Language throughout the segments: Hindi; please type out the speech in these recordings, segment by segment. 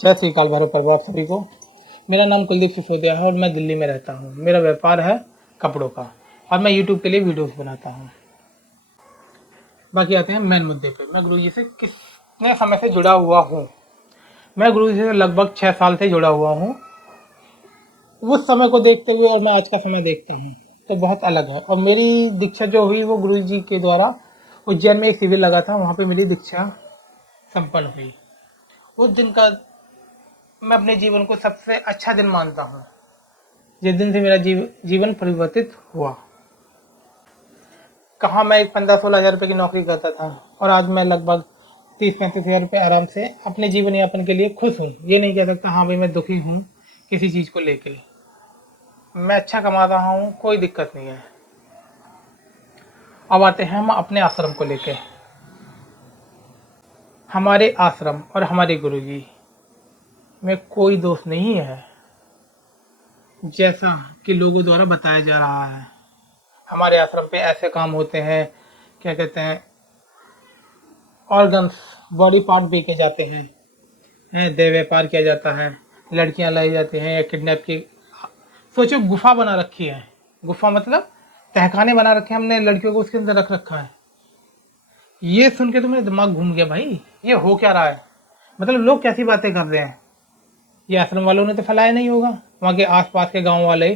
जय श्री काल भैरव प्रभु आप सभी को। मेरा नाम कुलदीप सिसोदिया है और मैं दिल्ली में रहता हूँ। मेरा व्यापार है कपड़ों का और मैं यूट्यूब के लिए वीडियोस बनाता हूँ। बाकी आते हैं मेन मुद्दे पे। मैं गुरु जी से कितने समय से जुड़ा हुआ हूँ। मैं गुरु जी से लगभग 6 साल से जुड़ा हुआ हूँ। उस समय को देखते हुए और मैं आज का समय देखता हूँ तो बहुत अलग है। और मेरी दीक्षा जो हुई वो गुरु जी के द्वारा उज्जैन में एक शिविर लगा था, वहाँ पे मेरी दीक्षा संपन्न हुई। उस दिन का मैं अपने जीवन को सबसे अच्छा दिन मानता हूँ, जिस दिन से मेरा जीवन परिवर्तित हुआ। कहाँ मैं एक 15-16 हज़ार रुपये की नौकरी करता था और आज मैं लगभग 30-35 हज़ार रुपये आराम से अपने जीवन यापन के लिए खुश हूँ। ये नहीं कह सकता हाँ भाई मैं दुखी हूँ किसी चीज़ को लेके। मैं अच्छा कमा रहा हूँ, कोई दिक्कत नहीं है। अब आते हैं हम अपने आश्रम को लेके। हमारे आश्रम और हमारे गुरुजी में कोई दोष नहीं है, जैसा कि लोगों द्वारा बताया जा रहा है। हमारे आश्रम पे ऐसे काम होते हैं, क्या कहते हैं, ऑर्गन्स, बॉडी पार्ट बेचे जाते हैं, देह व्यापार किया जाता है, लड़कियां लाई जाती हैं या किडनैप की। सोचो गुफा बना रखी है, गुफा मतलब तहखाने बना रखे हैं हमने, लड़कियों को उसके अंदर रख रखा है। ये सुन के तो मेरा दिमाग घूम गया भाई, ये हो क्या रहा है। मतलब लोग कैसी बातें कर रहे हैं। ये आश्रम वालों ने तो फैलाया नहीं होगा, वहाँ के आसपास के गांव वाले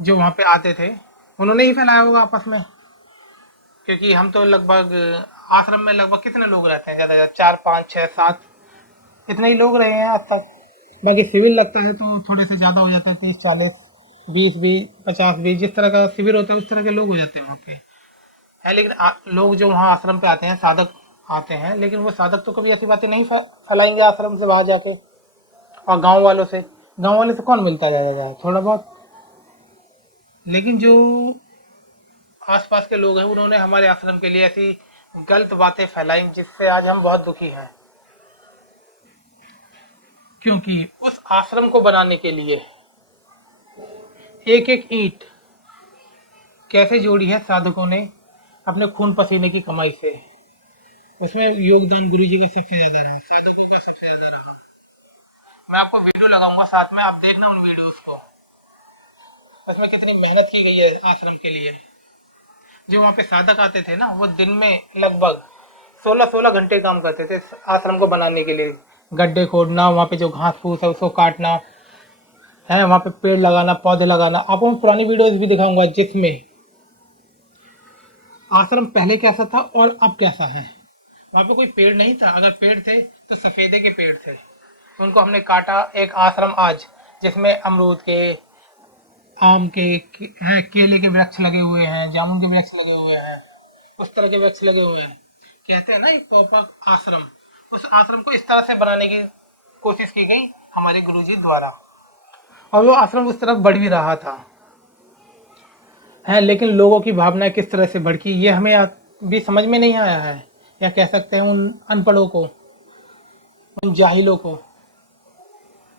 जो वहाँ पे आते थे उन्होंने ही फैलाया होगा आपस में। क्योंकि हम तो लगभग आश्रम में लगभग कितने लोग रहते हैं, ज़्यादा ज़्यादा 4, 5, 6, 7 इतने ही लोग रहे हैं आज तक। बाकी सिविल लगता है तो थोड़े से ज़्यादा हो जाते हैं, 30, 40, 20, 20, 50, 20, जिस तरह का शिविर होता है उस तरह के लोग हो जाते हैं वहाँ पे है। लेकिन लोग जो वहाँ आश्रम पे आते हैं, साधक आते हैं, लेकिन वो साधक तो कभी ऐसी बातें नहीं फैलाएंगे आश्रम से बाहर जाके। और गाँव वाले से कौन मिलता जाएगा, थोड़ा बहुत। लेकिन जो आसपास के लोग हैं उन्होंने हमारे आश्रम के लिए ऐसी गलत बातें फैलाई जिससे आज हम बहुत दुखी हैं। क्योंकि उस आश्रम को बनाने के लिए एक एक ईंट कैसे जोड़ी है साधकों ने अपने खून पसीने की कमाई से। उसमें योगदान गुरु जी का सबसे ज्यादा रहा, साधकों का सबसे ज्यादा रहा। मैं आपको वीडियो लगाऊंगा साथ में, आप देखना उन वीडियोस को। उसमें कितनी मेहनत की गई है आश्रम के लिए। जो वहाँ पे साधक आते थे ना, वो दिन में लगभग 16-16 घंटे काम करते थे आश्रम को बनाने के लिए। गड्ढे खोदना, वहाँ पे जो घास फूस है उसको काटना है, वहाँ पे पेड़ लगाना, पौधे लगाना। आपको मैं पुरानी वीडियोस भी दिखाऊंगा जिसमें आश्रम पहले कैसा था और अब कैसा है। वहाँ पे कोई पेड़ नहीं था, अगर पेड़ थे तो सफेदे के पेड़ थे, तो उनको हमने काटा। एक आश्रम आज जिसमें अमरूद के, आम के हैं, केले के वृक्ष लगे हुए हैं, जामुन के वृक्ष लगे हुए हैं, उस तरह के वृक्ष लगे हुए हैं। कहते हैं ना एक प्रॉपर आश्रम। उस आश्रम को इस तरह से बनाने की कोशिश की गई हमारे गुरुजी द्वारा, और वो आश्रम उस तरफ बढ़ भी रहा था है। लेकिन लोगों की भावनाएं किस तरह से भड़की ये हमें भी समझ में नहीं आया है, या कह सकते हैं उन अनपढ़ों को, उन जाहिलों को,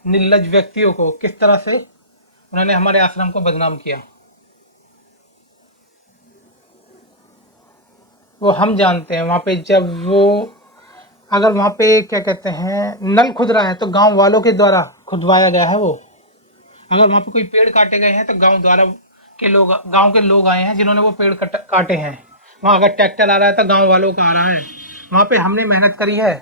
निर्लज व्यक्तियों को किस तरह से उन्होंने हमारे आश्रम को बदनाम किया, वो हम जानते हैं। वहाँ पे जब वो, अगर वहाँ पे क्या कहते हैं नल खुद रहा है तो गांव वालों के द्वारा खुदवाया गया है वो। अगर वहाँ पे कोई पेड़ काटे गए हैं तो गांव के लोग आए हैं जिन्होंने वो पेड़ काटे हैं। वहाँ अगर ट्रैक्टर आ रहा है तो गांव वालों का आ रहा है। वहाँ पे हमने मेहनत करी है,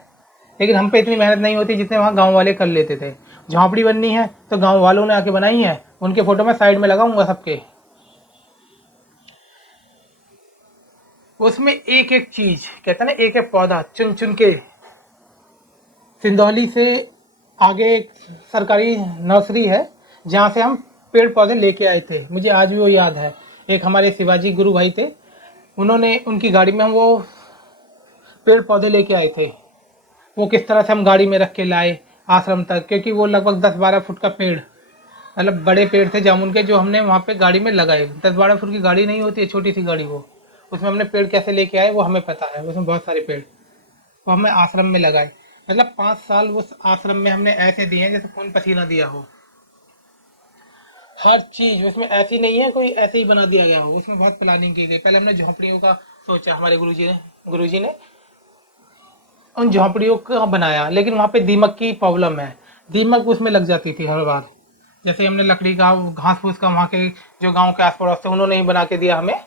लेकिन हम पे इतनी मेहनत नहीं होती जितने वहाँ गांव वाले कर लेते थे। झोंपड़ी बननी है तो गांव वालों ने आके बनाई है, उनके फोटो मैं साइड में लगाऊंगा सबके। उसमें एक एक चीज, कहते हैं ना, एक एक पौधा चुन चुन के सिंधौली से आगे एक सरकारी नर्सरी है जहाँ से हम पेड़ पौधे लेके आए थे। मुझे आज भी वो याद है। एक हमारे शिवाजी गुरु भाई थे, उन्होंने, उनकी गाड़ी में हम वो पेड़ पौधे लेके आए थे। वो किस तरह से हम गाड़ी में रख के लाए आश्रम तक, क्योंकि वो लगभग 10-12 फुट का पेड़, मतलब बड़े पेड़ थे जामुन के, जो हमने वहाँ पे गाड़ी में लगाए। 10-12 फुट की गाड़ी नहीं होती है, छोटी सी गाड़ी वो। उसमें हमने पेड़ कैसे लेके आए वो हमें पता है। उसमें बहुत सारे पेड़ वो हमें आश्रम में लगाए। मतलब 5 साल उस आश्रम में हमने ऐसे दिए हैं जैसे खून पसीना दिया हो। हर चीज उसमें ऐसी नहीं है कोई ऐसे ही बना दिया गया हो, उसमें बहुत प्लानिंग की गई। पहले हमने झोंपड़ियों का सोचा, हमारे गुरुजी ने उन झोंपड़ियों का बनाया, लेकिन वहाँ पे दीमक की प्रॉब्लम है। दीमक उसमें लग जाती थी हर बार। जैसे हमने लकड़ी का घास फूस का वहाँ के जो गांव के आस पड़ोस थे उन्होंने ही बना के दिया हमें,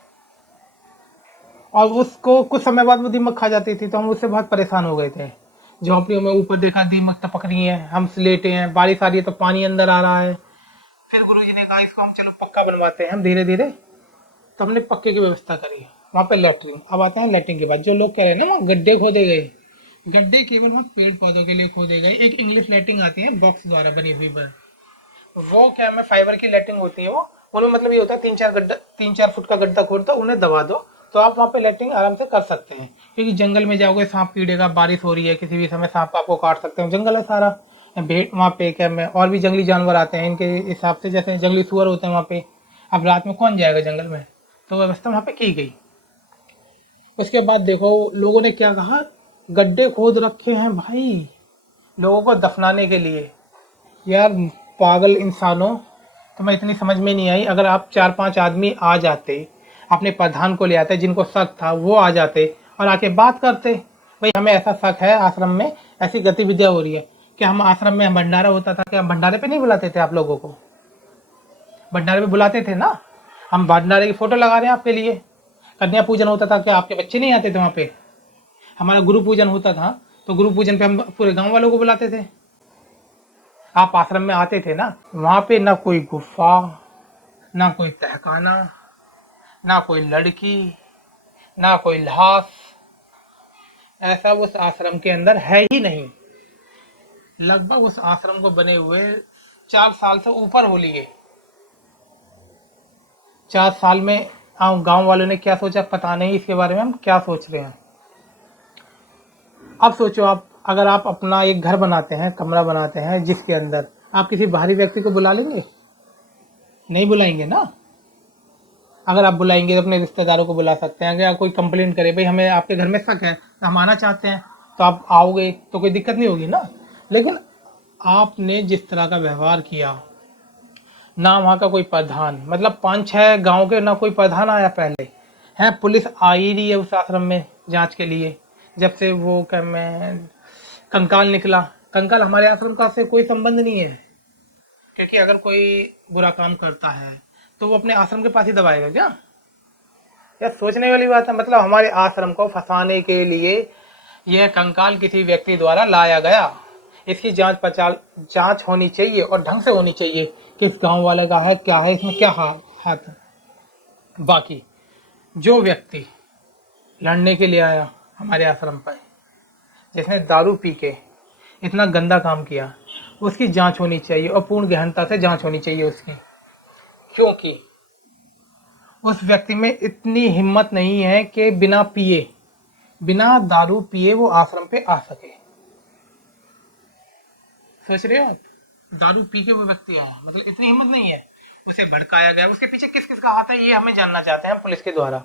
और उसको कुछ समय बाद वो दीमक खा जाती थी, तो हम उससे बहुत परेशान हो गए थे। झोंपड़ियों में ऊपर देखा दीमक टपक रही है, हम लेटे हैं, बारिश आ रही है तो पानी अंदर आ रहा है। फिर गुरुजी ने कहा इसको हम चलो पक्का बनवाते हैं हम धीरे धीरे। तो हमने पक्के की व्यवस्था करी, वहाँ पे लेटरिन। अब आते हैं लेटरिन के बाद, जो लोग कह रहे हैं ना वहाँ गड्ढे खोदे गए, गड्ढे केवल वहाँ पेड़ पौधों के लिए खोदे गए। एक इंग्लिश लेटरिन आती है बॉक्स द्वारा बनी हुई, वो क्या है, फाइबर की लेटरिन होती है वो। उनमें मतलब ये होता है 3-4 फुट का गड्ढा खोद दो, उन्हें दबा दो, तो आप वहाँ पे लेटरिन आराम से कर सकते हैं। क्योंकि जंगल में जाओगे सांप कीड़ेगा, बारिश हो रही है, किसी भी समय सांप आपको काट सकते हैं, जंगल है सारा। भेड़ वहाँ पे क्या में और भी जंगली जानवर आते हैं इनके हिसाब से, जैसे जंगली सुअर होते हैं वहाँ पे। अब रात में कौन जाएगा जंगल में, तो व्यवस्था वहाँ पे की गई। उसके बाद देखो लोगों ने क्या कहा, गड्ढे खोद रखे हैं भाई लोगों को दफनाने के लिए। यार पागल इंसानों, तुम्हें इतनी समझ में नहीं आई। अगर आप 4-5 आदमी आ जाते, अपने प्रधान को ले आते, जिनको शक था वो आ जाते और आके बात करते, भाई हमें ऐसा शक है आश्रम में ऐसी गतिविधियां हो रही है। कि हम आश्रम में भंडारा होता था, क्या हम भंडारे पे नहीं बुलाते थे आप लोगों को? भंडारे पे बुलाते थे ना। हम भंडारे की फोटो लगा रहे हैं आपके लिए। कन्या पूजन होता था, क्या आपके बच्चे नहीं आते थे वहाँ पे? हमारा गुरु पूजन होता था, तो गुरु पूजन पे हम पूरे गांव वालों को बुलाते थे। आप आश्रम में आते थे ना, वहां पे ना कोई गुफा, ना कोई तहखाना, ना कोई लड़की, ना कोई लाश, ऐसा उस आश्रम के अंदर है ही नहीं। लगभग उस आश्रम को बने हुए 4 साल से ऊपर हो लिए। 4 साल में गांव वालों ने क्या सोचा पता नहीं, इसके बारे में हम क्या सोच रहे हैं। अब सोचो आप, अगर आप अपना एक घर बनाते हैं, कमरा बनाते हैं, जिसके अंदर आप किसी बाहरी व्यक्ति को बुला लेंगे? नहीं बुलाएंगे ना। अगर आप बुलाएंगे तो अपने रिश्तेदारों को बुला सकते हैं। अगर कोई कंप्लेंट करे भाई हमें आपके घर में शक है, तो हम आना चाहते हैं, तो आप आओगे तो कोई दिक्कत नहीं होगी ना। लेकिन आपने जिस तरह का व्यवहार किया, ना वहाँ का कोई प्रधान, मतलब 5-6 गांव के ना कोई प्रधान आया पहले है, पुलिस आ ही रही है उस आश्रम में जांच के लिए। जब से वो क्या मैं कंकाल निकला, कंकाल हमारे आश्रम का से कोई संबंध नहीं है। क्योंकि अगर कोई बुरा काम करता है तो वो अपने आश्रम के पास ही दबाएगा क्या? यह सोचने वाली बात है। मतलब हमारे आश्रम को फंसाने के लिए यह कंकाल किसी व्यक्ति द्वारा लाया गया। इसकी जांच पड़ताल जांच होनी चाहिए और ढंग से होनी चाहिए, किस गांव वाले का है, क्या है इसमें, क्या हाथ है। बाकी जो व्यक्ति लड़ने के लिए आया हमारे आश्रम पर, जिसने दारू पी के इतना गंदा काम किया, उसकी जांच होनी चाहिए और पूर्ण गहनता से जांच होनी चाहिए उसकी। क्योंकि उस व्यक्ति में इतनी हिम्मत नहीं है कि बिना पिए, बिना दारू पिए वो आश्रम पे आ सके। सोच रहे हो आप? दारू पी के वो व्यक्ति आया, मतलब इतनी हिम्मत नहीं है। उसे भड़काया गया, उसके पीछे किस किस का हाथ है ये हमें जानना चाहते हैं पुलिस के द्वारा।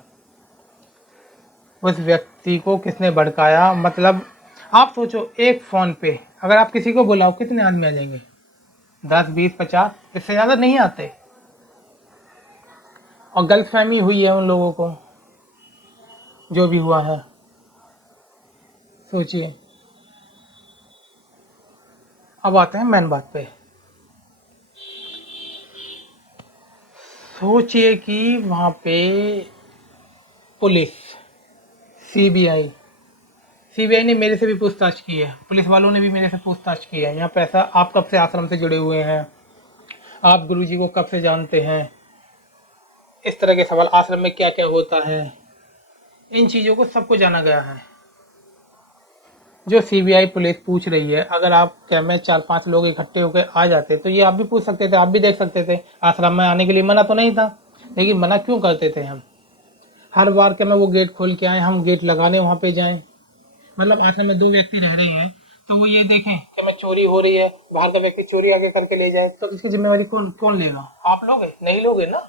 उस व्यक्ति को किसने भड़काया, मतलब आप सोचो, एक फोन पे अगर आप किसी को बुलाओ कितने आदमी आ जाएंगे? 10, 20, 50, इससे ज्यादा नहीं आते। और गलतफहमी हुई है उन लोगों को, जो भी हुआ है। सोचिए। अब आते हैं मेन बात पे। सोचिए कि वहां पे पुलिस, सीबीआई सीबीआई ने मेरे से भी पूछताछ की है, पुलिस वालों ने भी मेरे से पूछताछ की है। यहाँ पे ऐसा, आप कब से आश्रम से जुड़े हुए हैं, आप गुरुजी को कब से जानते हैं, इस तरह के सवाल, आश्रम में क्या क्या होता है, इन चीज़ों को सबको जाना गया है। जो सीबीआई पुलिस पूछ रही है, अगर आप क्या में 4-5 लोग इकट्ठे होकर आ जाते तो ये आप भी पूछ सकते थे, आप भी देख सकते थे। आश्रम में आने के लिए मना तो नहीं था, लेकिन मना क्यों करते थे हम? हर बार क्या मैं वो गेट खोल के आए, हम गेट लगाने वहाँ पे जाएं। मतलब आश्रम में 2 व्यक्ति रह रहे हैं, तो वो ये देखें कि मैं चोरी हो रही है, बाहर का व्यक्ति चोरी आगे करके ले जाए, तो इसकी जिम्मेवारी कौन कौन लेगा? आप लोगे? नहीं लोगे ना।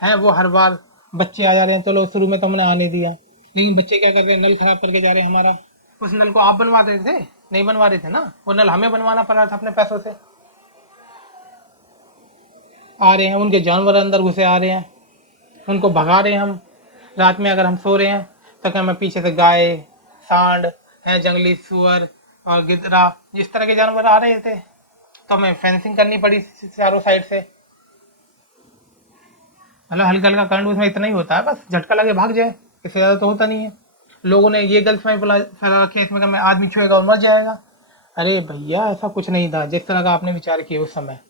है वो हर बार बच्चे आ जा रहे हैं, तो लोग शुरू में तो हमने आने दिया, लेकिन बच्चे क्या कर रहे हैं, नल खराब करके जा रहे हैं हमारा। उस नल को आप बनवा रहे थे? नहीं बनवा रहे थे ना, वो नल हमें बनवाना पड़ रहा था अपने पैसों से। आ रहे हैं उनके जानवर अंदर घुसे आ रहे हैं, उनको भगा रहे हैं हम। रात में अगर हम सो रहे हैं तो क्या मैं पीछे से गाय, सांड हैं जंगली सुअर और गिद्दरा, जिस तरह के जानवर आ रहे थे, तो हमें फेंसिंग करनी पड़ी चारों साइड से। मतलब हल्का हल्का करंट उसमें इतना ही होता है, बस झटका लगे भाग जाए, इससे ज़्यादा तो होता नहीं है। लोगों ने ये गलत फैला रखी है इसमें कि मैं आदमी छुएगा और मर जाएगा। अरे भैया ऐसा कुछ नहीं था जिस तरह का आपने विचार किया उस समय।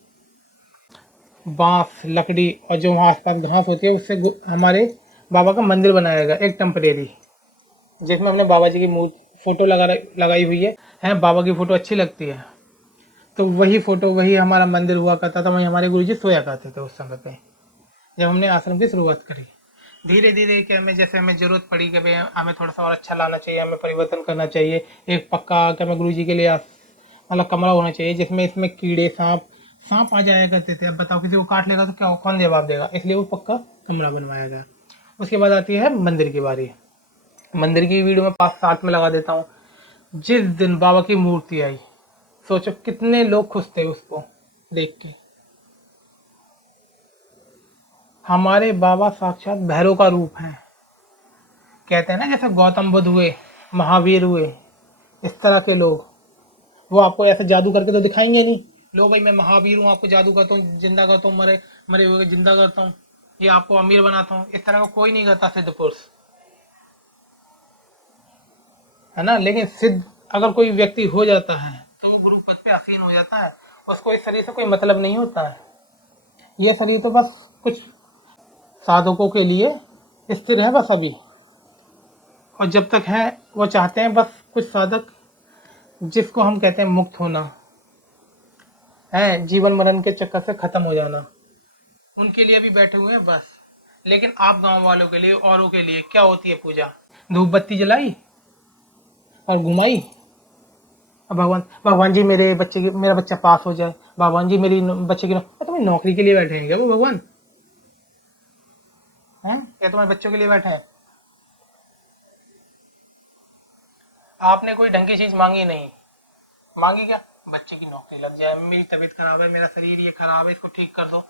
बांस लकड़ी और जो वहाँ आसपास घास होती है उससे हमारे बाबा का मंदिर बनाया गया एक टेम्परेरी, जिसमें हमने बाबा जी की फोटो लगाई हुई है। बाबा की फोटो अच्छी लगती है, तो वही फोटो वही हमारा मंदिर हुआ करता था, वहीं हमारे गुरुजी सोया करते थे उस समय पे, जब हमने आश्रम की शुरुआत करी। धीरे धीरे कि हमें जरूरत पड़ी कि भाई हमें थोड़ा सा और अच्छा लाना चाहिए, हमें परिवर्तन करना चाहिए। एक पक्का कि हमें गुरुजी के लिए मतलब कमरा होना चाहिए जिसमें इसमें कीड़े सांप आ जाया करते थे। अब बताओ किसी को काट लेगा तो क्या कौन जवाब देगा, इसलिए वो पक्का कमरा बनवाया गया। उसके बाद आती है मंदिर की बारी। मंदिर की वीडियो में 5 साथ में लगा देता हूँ। जिस दिन बाबा की मूर्ति आई, सोचो कितने लोग खुश थे उसको देख के। हमारे बाबा साक्षात भैरव का रूप है। कहते हैं ना जैसे गौतम बुद्ध हुए, महावीर हुए, इस तरह के लोग। वो आपको ऐसे जादू करके तो दिखाएंगे नहीं, लो भाई मैं महावीर हूँ, आपको जादू करता हूँ, जिंदा करता हूँ, मरे मरे हुए जिंदा करता हूँ, ये आपको अमीर बनाता हूँ। इस तरह का कोई नहीं करता सिद्ध पुरुष, है ना। लेकिन सिद्ध अगर कोई व्यक्ति हो जाता है तो वो गुरु पद पे आसीन हो जाता है। उसको इस शरीर से कोई मतलब नहीं होता है। ये शरीर तो बस कुछ साधकों के लिए स्थिर है बस अभी। और जब तक है वो चाहते हैं बस कुछ साधक, जिसको हम कहते हैं मुक्त होना है, जीवन मरण के चक्कर से खत्म हो जाना, उनके लिए भी बैठे हुए हैं बस। लेकिन आप गांव वालों के लिए, औरों के लिए क्या होती है पूजा? धूप बत्ती जलाई और घुमाई, और भगवान जी मेरा बच्चा पास हो जाए, भगवान जी मेरी बच्चे की तुम्हें नौकरी के लिए बैठे हैं क्या वो भगवान? हैं या तुम्हारे बच्चों के लिए बैठे हैं? आपने कोई ढंग की चीज मांगी नहीं, मांगी क्या? बच्चे की नौकरी लग जाए, मेरी तबीयत खराब है, मेरा शरीर ये खराब है, इसको ठीक कर दो।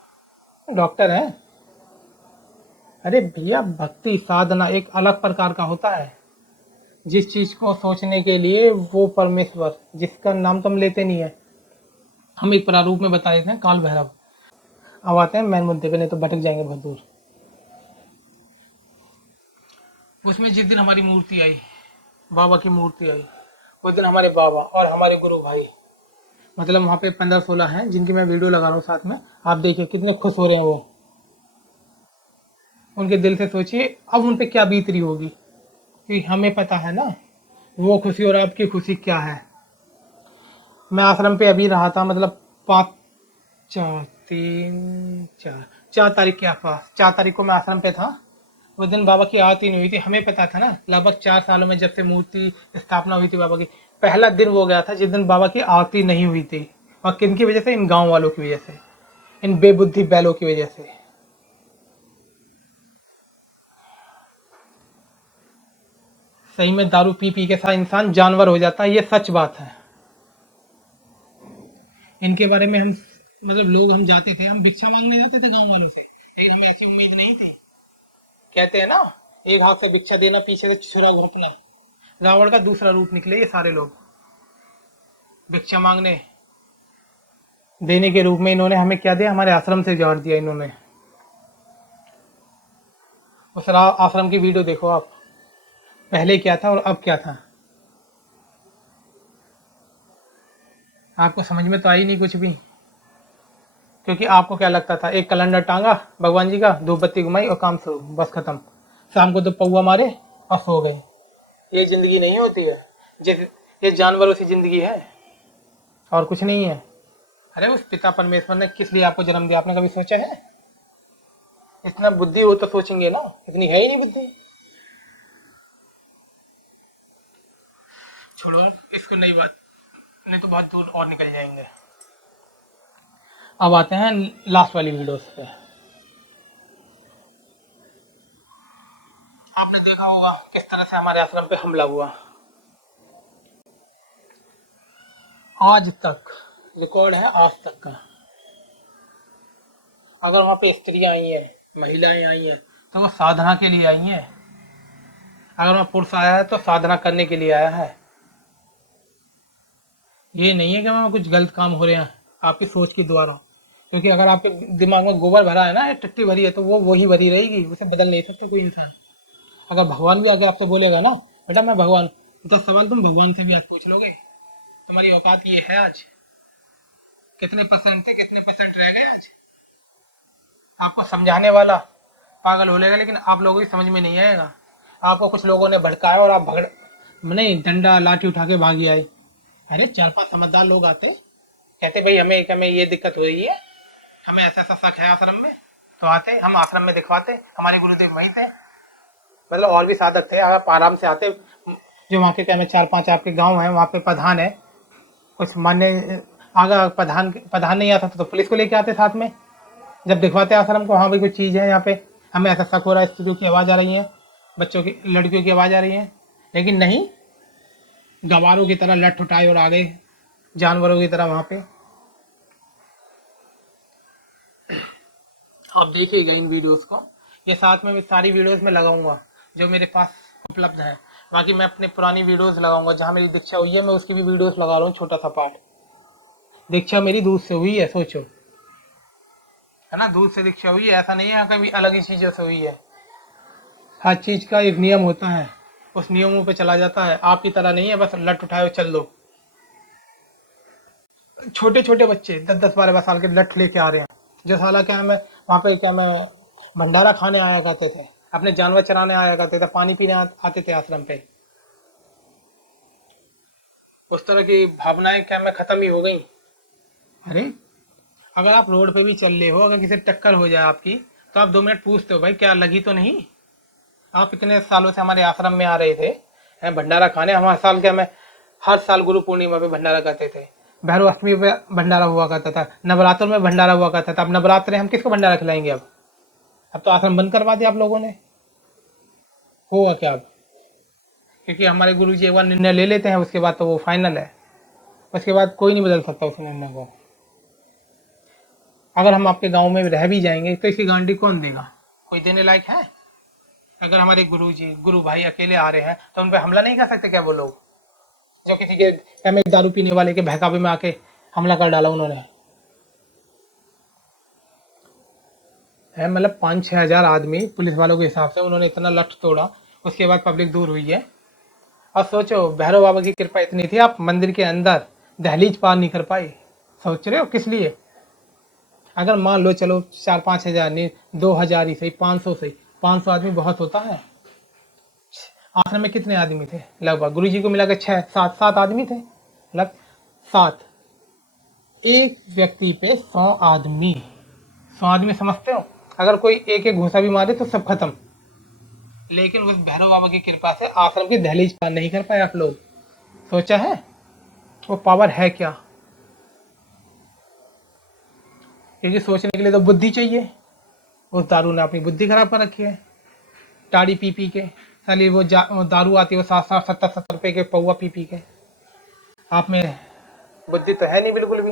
डॉक्टर है? अरे भैया भक्ति साधना एक अलग प्रकार का होता है। जिस चीज को सोचने के लिए वो परमेश्वर जिसका नाम तो हम लेते नहीं है, हम एक प्रारूप में बता देते हैं काल भैरव। अब आते हैं मेन मुद्दे पे, नहीं तो भटक जाएंगे बहुत दूर। उसमें जिस दिन हमारी मूर्ति आई, बाबा की मूर्ति आई, उस दिन हमारे बाबा और हमारे गुरु भाई, मतलब वहाँ पे 15-16 हैं जिनकी मैं वीडियो लगा रहा हूँ साथ में, आप देखिए कितने खुश हो रहे हैं वो। उनके दिल से सोचिए अब उन पे क्या बीत रही होगी, क्योंकि हमें पता है ना वो खुशी और आपकी खुशी क्या है। मैं आश्रम पे अभी रहा था, मतलब 4 तारीख के आसपास, 4 तारीख को मैं आश्रम पे था। उस दिन बाबा की आरती नहीं हुई थी। हमें पता था ना लगभग 4 सालों में जब से मूर्ति स्थापना हुई थी बाबा की, पहला दिन वो गया था जिस दिन बाबा की आरती नहीं हुई थी। और किन की वजह से? इन गांव वालों की वजह से, इन बेबुद्धि बैलों की वजह से। सही में दारू पी पी के सारा इंसान जानवर हो जाता है, ये सच बात है। इनके बारे में हम मतलब लोग हम जाते थे, हम भिक्षा मांगने जाते थे गांव वालों से, लेकिन हमें ऐसी उम्मीद नहीं थी। कहते हैं ना एक हाथ से भिक्षा देना, पीछे से छुरा घोंपना। रावण का दूसरा रूप निकले ये सारे लोग। भिक्षा मांगने देने के रूप में इन्होंने हमें क्या दिया? हमारे आश्रम से जोड़ दिया इन्होंने। उस आश्रम की वीडियो देखो आप, पहले क्या था और अब क्या था। आपको समझ में तो आई नहीं कुछ भी, क्योंकि आपको क्या लगता था एक कैलेंडर टांगा भगवान जी का, धूप बत्ती घुमाई और काम शुरू, बस खत्म। शाम को तो पौवा मारे और सो गए। ये जिंदगी नहीं होती है। ये जानवरों की जिंदगी है और कुछ नहीं है। अरे उस पिता परमेश्वर ने किस लिए आपको जन्म दिया, आपने कभी सोचा है? इतना बुद्धि हो तो सोचेंगे ना, इतनी है ही नहीं बुद्धि। छोड़ो इसको, नई बात, नहीं तो बहुत दूर और निकल जाएंगे। अब आते हैं लास्ट वाली वीडियोस पे। आपने देखा होगा किस तरह से हमारे आश्रम पे हमला हुआ। आज तक रिकॉर्ड है, आज तक का। अगर वहाँ पे स्त्रियां आई हैं, महिलाएं आई हैं, तो वो साधना के लिए आई हैं। अगर वहाँ पुरुष आया है तो साधना करने के लिए आया है। ये नहीं है कि मैं कुछ गलत काम हो रहे हैं आपकी सोच के द्वारा, क्योंकि अगर आपके दिमाग में गोबर भरा है ना, या टट्टी भरी है, तो वो वही भरी रहेगी, उसे बदल नहीं सकता कोई इंसान। अगर भगवान भी आके आपसे बोलेगा ना, बेटा मैं भगवान, तो सवाल तुम भगवान से भी आज पूछ लोगे, तुम्हारी औकात ये है आज, कितने परसेंट थे, कितने परसेंट रह गए आज। आपको समझाने वाला पागल बोलेगा, लेकिन आप लोगों की समझ में नहीं आएगा। आपको कुछ लोगों ने भड़काया और आप भगड़ नहीं, डंडा लाठी उठा के भागी आए। अरे 4-5 समझदार लोग आते, कहते भाई हमें हमें ये दिक्कत हो रही है, हमें ऐसा ऐसा शक है आश्रम में, तो आते हम आश्रम में दिखवाते, हमारे गुरुदेव वहीं थे, मतलब और भी साधक थे, आप आराम से आते। जो वहाँ के क्या, 4-5 आपके गांव है, वहाँ पे प्रधान है, कुछ मानने आगा प्रधान प्रधान नहीं आता तो पुलिस को लेके आते साथ में, जब दिखवाते आश्रम को, हाँ भाई कुछ चीज़ है यहाँ पे, हमें ऐसा शक हो रहा है, स्त्रियों की आवाज़ आ रही है, बच्चों की, लड़कियों की आवाज़ आ रही है। लेकिन नहीं, गवारों की तरह लठ उठाए और आ गए, जानवरों की तरह वहाँ पे। आप देखिएगा इन वीडियोस को, ये साथ में भी सारी वीडियोस में लगाऊंगा जो मेरे पास उपलब्ध है। बाकी मैं अपनी पुरानी वीडियोस लगाऊंगा, जहाँ मेरी दीक्षा हुई है मैं उसकी भी वीडियोस लगा रहा हूँ, छोटा सा पार्ट। दीक्षा मेरी दूध से हुई है, सोचो, है ना, दूध से दीक्षा हुई है, ऐसा नहीं है कभी अलग ही चीज़ों से हुई है। हर चीज़ का एक नियम होता है, उस नियमों पे चला जाता है, आपकी तरह नहीं है बस लठ उठाए और चल दो। छोटे छोटे बच्चे 10-10 12 12 साल के लठ लेके आ रहे हैं, जो साला क्या है, मैं वहाँ पे क्या, मैं भंडारा खाने आया करते थे, अपने जानवर चराने आया करते थे, पानी पीने आते थे आश्रम पे। उस तरह की भावनाएं क्या मैं खत्म ही हो गई। अरे अगर आप रोड पे भी चल रहे हो, अगर किसी से टक्कर हो जाए आपकी, तो आप 2 मिनट पूछते हो भाई क्या लगी तो नहीं। आप इतने सालों से हमारे आश्रम में आ रहे थे, हैं भंडारा खाने, हमारे साल क्या, मैं हर साल गुरु पूर्णिमा पे भंडारा करते थे, भैरव अष्टमी पे भंडारा हुआ करता था, नवरात्र में भंडारा हुआ करता था। अब नवरात्र में हम किसको भंडारा खिलाएंगे अब तो आश्रम बंद करवा दिया आप लोगों ने। होगा क्या अब, क्योंकि हमारे गुरु जी एक बार निर्णय ले लेते हैं, उसके बाद तो वो फाइनल है, उसके बाद कोई नहीं बदल सकता उस निर्णय को। अगर हम आपके गांव में रह भी जाएंगे तो इसकी गारंटी कौन देगा, कोई देने लायक है। अगर हमारे गुरु जी गुरु भाई अकेले आ रहे हैं तो उन पर हमला नहीं कर सकते क्या वो लोग, जो किसी के में दारू पीने वाले के बहकावे में आके हमला कर डाला उन्होंने, है मतलब 5-6 हज़ार आदमी पुलिस वालों के हिसाब से उन्होंने इतना लठ तोड़ा, उसके बाद पब्लिक दूर हुई है। और सोचो भैरव बाबा की कृपा इतनी थी, आप मंदिर के अंदर दहलीज पार नहीं कर पाए, सोच रहे हो किस लिए। अगर मान लो चलो 4-5 हज़ार नहीं, 2 हज़ार ही सही, 500 सही, 500 आदमी बहुत होता है। आश्रम में कितने आदमी थे, लगभग गुरु जी को मिलाकर 6-7 आदमी थे, लग 7, एक व्यक्ति पे 100 आदमी, 100 आदमी समझते हो, अगर कोई एक एक घूसा भी मारे तो सब खत्म। लेकिन उस भैरव बाबा की कृपा से आश्रम की दहलीज पार नहीं कर पाए आप लोग, सोचा है वो पावर है क्या। क्योंकि सोचने के लिए तो बुद्धि चाहिए, उस दारू ने अपनी बुद्धि खराब कर रखी है, टाड़ी पी पी के, साली वो दारू आती है वो 60-70 रुपए के पौवा पी पी के, आप में बुद्धि तो है नहीं बिल्कुल भी।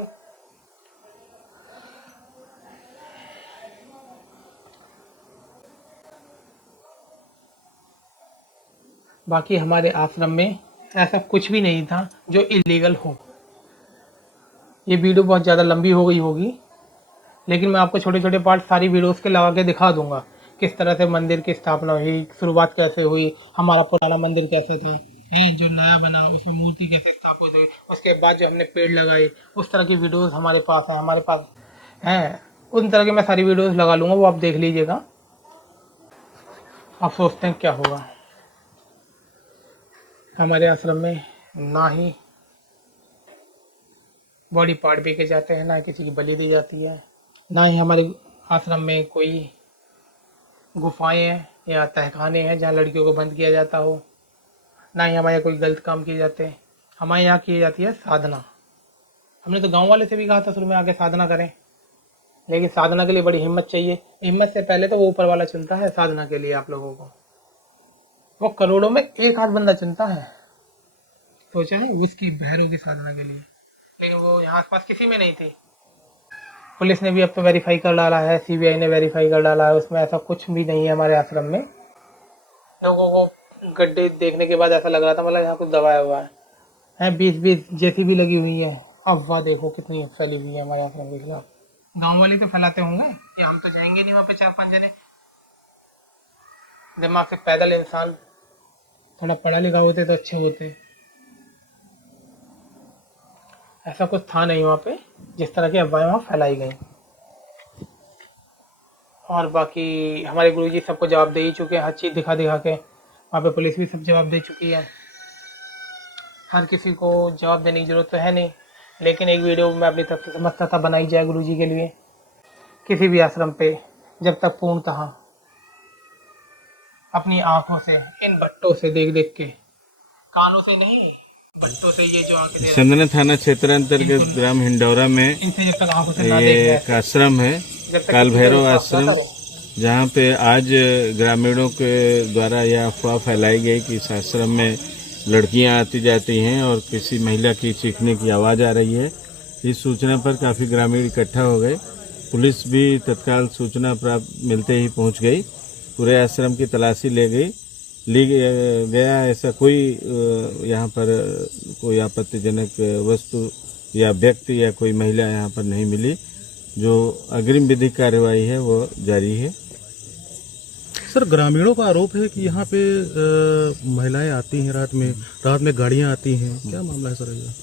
बाकी हमारे आश्रम में ऐसा कुछ भी नहीं था जो इलीगल हो। ये वीडियो बहुत ज़्यादा लंबी हो गई होगी, लेकिन मैं आपको छोटे छोटे पार्ट सारी वीडियोस के लगा के दिखा दूंगा, किस तरह से मंदिर की स्थापना हुई, शुरुआत कैसे हुई, हमारा पुराना मंदिर कैसे था, नहीं जो नया बना उसमें मूर्ति कैसे स्थापित हुई, उसके बाद जो हमने पेड़ लगाए, उस तरह की वीडियोस हमारे पास है, हमारे पास हैं। उन तरह की मैं सारी वीडियोस लगा लूँगा, वो आप देख लीजिएगा। आप सोचते हैं क्या होगा, हमारे आश्रम में ना ही बॉडी पार्ट बेचे जाते हैं, ना किसी की बलि दी जाती है, ना ही हमारे आश्रम में कोई गुफाएं हैं या तहखाने हैं जहाँ लड़कियों को बंद किया जाता हो, ना ही हमारे यहाँ कोई गलत काम किए जाते हैं। हमारे यहाँ की जाती है साधना। हमने तो गांव वाले से भी कहा था शुरू में आके साधना करें, लेकिन साधना के लिए बड़ी हिम्मत चाहिए, हिम्मत से पहले तो वो ऊपर वाला चुनता है साधना के लिए आप लोगों को, वो करोड़ों में एक आध बंदा चुनता है, सोचा है उसकी भैरव की साधना के लिए, लेकिन वो यहाँ आसपास किसी में नहीं थी। पुलिस ने भी अब तो वेरीफाई कर डाला है, सीबीआई ने वेरीफाई कर डाला है, उसमें ऐसा कुछ भी नहीं है हमारे आश्रम में। लोगों को गड्ढे देखने के बाद ऐसा लग रहा था मतलब यहाँ कुछ दबाया हुआ है, 20-20 जेसीबी लगी हुई है, अफवाह देखो कितनी फैली हुई है हमारे आश्रम के खिलाफ। गांव वाले तो फैलाते होंगे या हम तो जाएंगे नहीं वहाँ पे 4-5 जने। दिमाग से पैदल इंसान थोड़ा पढ़ा लिखा होते तो अच्छे होते। ऐसा कुछ था नहीं वहाँ पे जिस तरह की अफवाहें वहाँ फैलाई गई। और बाकी हमारे गुरुजी सबको जवाब दे ही चुके हैं, हर चीज़ दिखा दिखा के। वहाँ पे पुलिस भी सब जवाब दे चुकी है। हर किसी को जवाब देने की ज़रूरत तो है नहीं, लेकिन एक वीडियो मैं अपनी तरफ से समझता था बनाई जाए गुरुजी के लिए। किसी भी आश्रम पे जब तक पूर्णतः अपनी आंखों से इन भट्टों से देख देख के, कानों से नहीं, भट्टों से ये जो आंखें दे चंदना थाना क्षेत्र अंतर्गत ग्राम हिंडौरा में इनसे जब तक आंखों से ना ये देख एक आश्रम है, जब तक काल किसी को भैरव विश्वास ना आश्रम, करो। जहाँ पे आज ग्रामीणों के द्वारा यह अफवाह फैलाई गई कि इस आश्रम में लड़कियां आती जाती हैं और किसी महिला की चीखने की आवाज़ आ रही है। इस सूचना पर काफ़ी ग्रामीण इकट्ठा हो गए। पुलिस भी तत्काल सूचना प्राप्त मिलते ही पहुंच गई, पूरे आश्रम की तलाशी ली गया। ऐसा कोई यहाँ पर कोई आपत्तिजनक वस्तु या व्यक्ति या कोई महिला यहाँ पर नहीं मिली। जो अग्रिम विधिक कार्यवाही है वो जारी है। सर, ग्रामीणों का आरोप है कि यहाँ पे महिलाएं आती हैं रात में गाड़ियाँ आती हैं, क्या मामला है सर ये?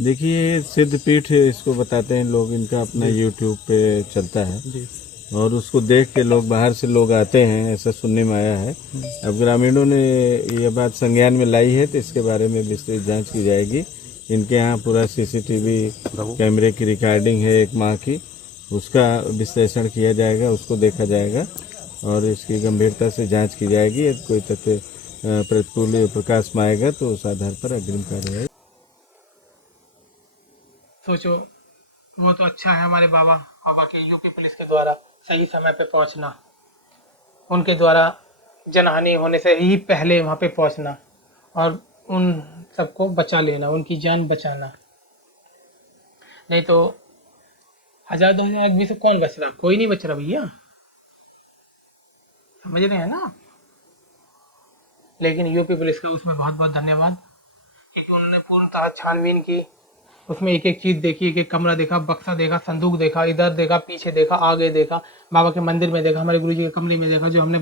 देखिए, सिद्धपीठ इसको बताते हैं लोग, इनका अपना यूट्यूब पे चलता है जी। और उसको देख के लोग बाहर से लोग आते हैं, ऐसा सुनने में आया है। अब ग्रामीणों ने ये बात संज्ञान में लाई है तो इसके बारे में विस्तृत जांच की जाएगी। इनके यहाँ पूरा सीसीटीवी कैमरे की रिकॉर्डिंग है 1 माह की, उसका विश्लेषण किया जाएगा, उसको देखा जाएगा और इसकी गंभीरता से जांच की जाएगी। यदि कोई तथ्य प्रतिकूल प्रकाश में आएगा तो उस आधार पर अग्रिम कार्रवाई। सोचो, वो तो अच्छा है हमारे बाबा के यूपी पुलिस के द्वारा सही समय पे पहुंचना, उनके द्वारा जनहानि होने से ही पहले वहाँ पे पहुंचना और उन सबको बचा लेना, उनकी जान बचाना। नहीं तो 1000-2000 आदमी से कौन बच रहा? कोई नहीं बच रहा भैया, समझ रहे हैं ना। लेकिन यूपी पुलिस का उसमें बहुत बहुत धन्यवाद, क्योंकि उन्होंने पूर्णतः छानबीन की, उसमें एक एक चीज़ देखी, एक एक कमरा देखा, बक्सा देखा, संदूक देखा, इधर देखा, पीछे देखा, आगे देखा, बाबा के मंदिर में देखा, हमारे गुरुजी के कमरे में देखा, जो हमने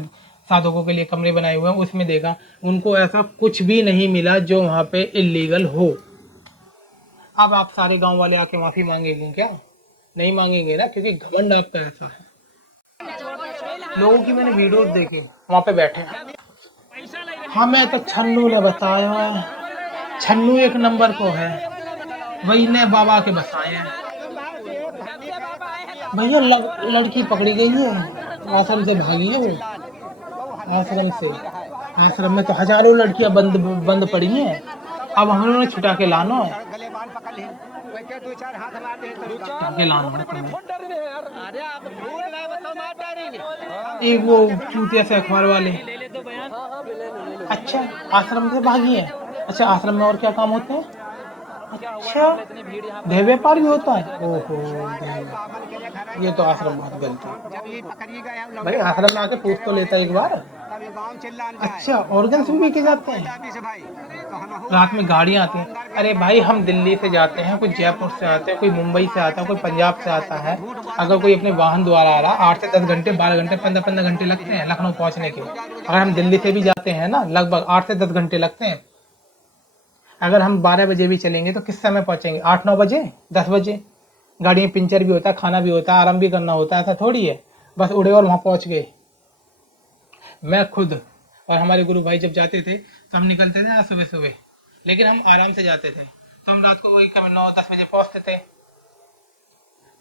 साधकों के लिए कमरे बनाए हुए हैं उसमें देखा। उनको ऐसा कुछ भी नहीं मिला जो वहाँ पे इलीगल हो। अब आप सारे गांव वाले आके माफ़ी मांगेंगे क्या? नहीं मांगेंगे ना, क्योंकि घमंड आपका ऐसा है। लोगों की मैंने वीडियोस देखे वहाँ पे बैठे हैं, हमें तो छन्नू ने बताया है, छन्नू एक नंबर को है, वही ने बाबा के बसाए हैं। भैया लड़की पकड़ी गई है, आश्रम से भागी है वो, आश्रम से। आश्रम में तो हजारों लड़कियां बंद पड़ी हैं, अब हम लोगों ने छुटा के लाना है, छुटा के लाना है तुम्हें। एक वो चूतिया से अखबार वाले, अच्छा आश्रम से भागी है। अच्छा, आश्रम में और क्या काम होते हैं? अच्छा, देह व्यापार भी होता है? ओहो, ये तो आश्रम बहुत गलत है भाई। आश्रम में आके पूछ तो लेता एक बार। अच्छा, ऑर्गन्स भी बेचे जाते हैं, रात में गाड़ियाँ आती हैं। अरे भाई, हम दिल्ली से जाते हैं, कोई जयपुर से आते हैं, कोई मुंबई से आता है, कोई पंजाब से आता है। अगर कोई अपने वाहन द्वारा आ रहा, 8 से 10 घंटे, 12 घंटे, 15-15 घंटे लगते हैं लखनऊ पहुँचने के। अगर हम दिल्ली से भी जाते हैं ना, लगभग 8 से 10 घंटे लगते हैं। अगर हम 12 बजे भी चलेंगे तो किस समय पहुँचेंगे? 8-9 बजे, 10 बजे। गाड़ी में पंचर भी होता है, खाना भी होता है, आराम भी करना होता है, ऐसा थोड़ी है बस उड़े और वहाँ पहुँच गए। मैं खुद और हमारे गुरु भाई जब जाते थे तो हम निकलते थे ना सुबह सुबह, लेकिन हम आराम से जाते थे, तो हम रात को वही 9-10 बजे पहुँचते थे।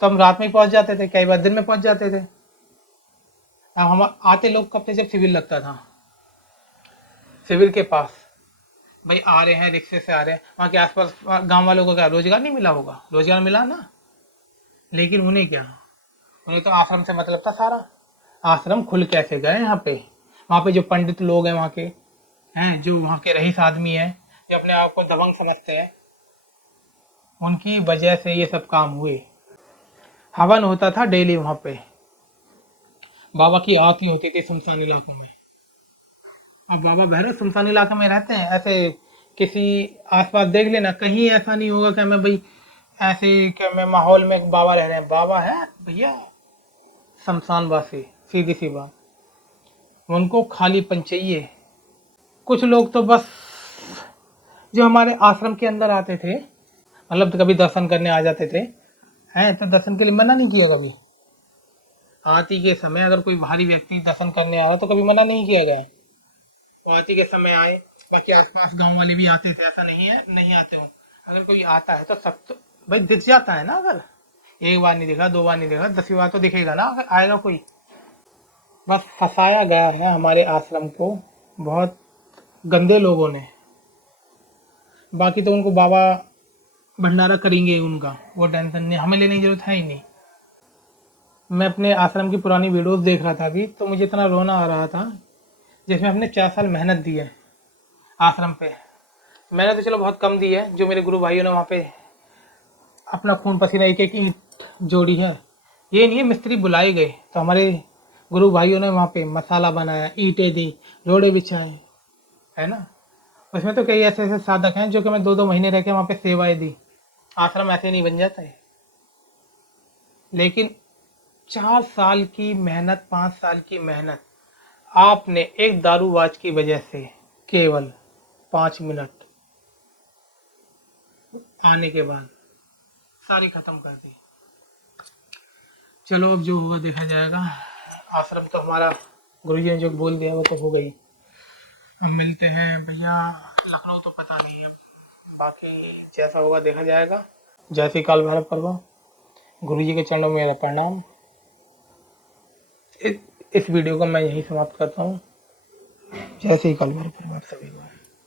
तो हम रात में ही पहुँच जाते थे, कई बार दिन में पहुँच जाते थे। अब हम आते लोग कब थे? जब सिविल लगता था, सिविल के पास भाई आ रहे हैं, रिक्शे से आ रहे हैं, वहाँ के आसपास गांव वालों को क्या रोजगार नहीं मिला होगा? रोजगार मिला ना। लेकिन उन्हें क्या, उन्हें तो आश्रम से मतलब था सारा। आश्रम खुल कैसे गए यहाँ पे? वहाँ पे जो पंडित लोग हैं वहाँ के हैं, जो वहाँ के रईस आदमी हैं, जो अपने आप को दबंग समझते हैं, उनकी वजह से ये सब काम हुए। हवन होता था डेली वहाँ पे, बाबा की आरती होती थी सुनसान इलाकों में। अब बाबा भैरव सुनसान इलाके में रहते हैं, ऐसे किसी आसपास देख लेना, कहीं ऐसा नहीं होगा कि हमें भाई ऐसे ही के में माहौल में एक बाबा रह रहे हैं, बाबा है भैया शमशानवासी, सीधी सी बात, उनको खालीपन चाहिए। कुछ लोग तो बस जो हमारे आश्रम के अंदर आते थे, मतलब कभी दर्शन करने आ जाते थे, हैं तो दर्शन के लिए मना नहीं किया कभी। आरती के समय अगर कोई बाहरी व्यक्ति दर्शन करने आ रहा तो कभी मना नहीं किया गया। वो आरती के समय आए, बाकी आसपास गांव वाले भी आते थे, ऐसा नहीं है नहीं आते हो। अगर कोई आता है तो सब तो भाई दिख जाता है ना, अगर एक बार नहीं दिखा, दो बार नहीं दिखा, 10वीं बार तो दिखेगा ना अगर आएगा कोई। बस फंसाया गया है हमारे आश्रम को बहुत गंदे लोगों ने। बाकी तो उनको बाबा भंडारा करेंगे उनका, वो टेंशन नहीं, हमें लेने की जरूरत है ही नहीं। मैं अपने आश्रम की पुरानी वीडियोस देख रहा था अभी, तो मुझे इतना रोना आ रहा था, जिसमें हमने 4 साल मेहनत दी है आश्रम पे। मैंने तो चलो बहुत कम दी है, जो मेरे गुरु भाइयों ने वहाँ पे अपना खून पसीना एक एक ईंट जोड़ी है। ये नहीं है मिस्त्री बुलाए गए, तो हमारे गुरु भाइयों ने वहाँ पे मसाला बनाया, ईंटें दी, रोड़े बिछाए, है ना। उसमें तो कई ऐसे ऐसे साधक हैं जो कि मैं 2-2 महीने रह के वहाँ पे सेवाएं दी। आश्रम ऐसे नहीं बन जाता है। लेकिन 4 साल की मेहनत, 5 साल की मेहनत, आपने एक दारूबाज की वजह से केवल 5 मिनट आने के बाद सारी खत्म कर दी। चलो अब जो होगा देखा जाएगा। आश्रम तो हमारा गुरुजी ने जो बोल दिया वो तो हो गई। हम मिलते हैं भैया, लखनऊ तो पता नहीं है, बाकी जैसा होगा देखा जाएगा। जय श्री काल भैरव पर्व। गुरुजी के चरणों में मेरा प्रणाम। इस वीडियो को मैं यहीं समाप्त करता हूँ। जय श्री काल भैरव पर्व आप सभी को।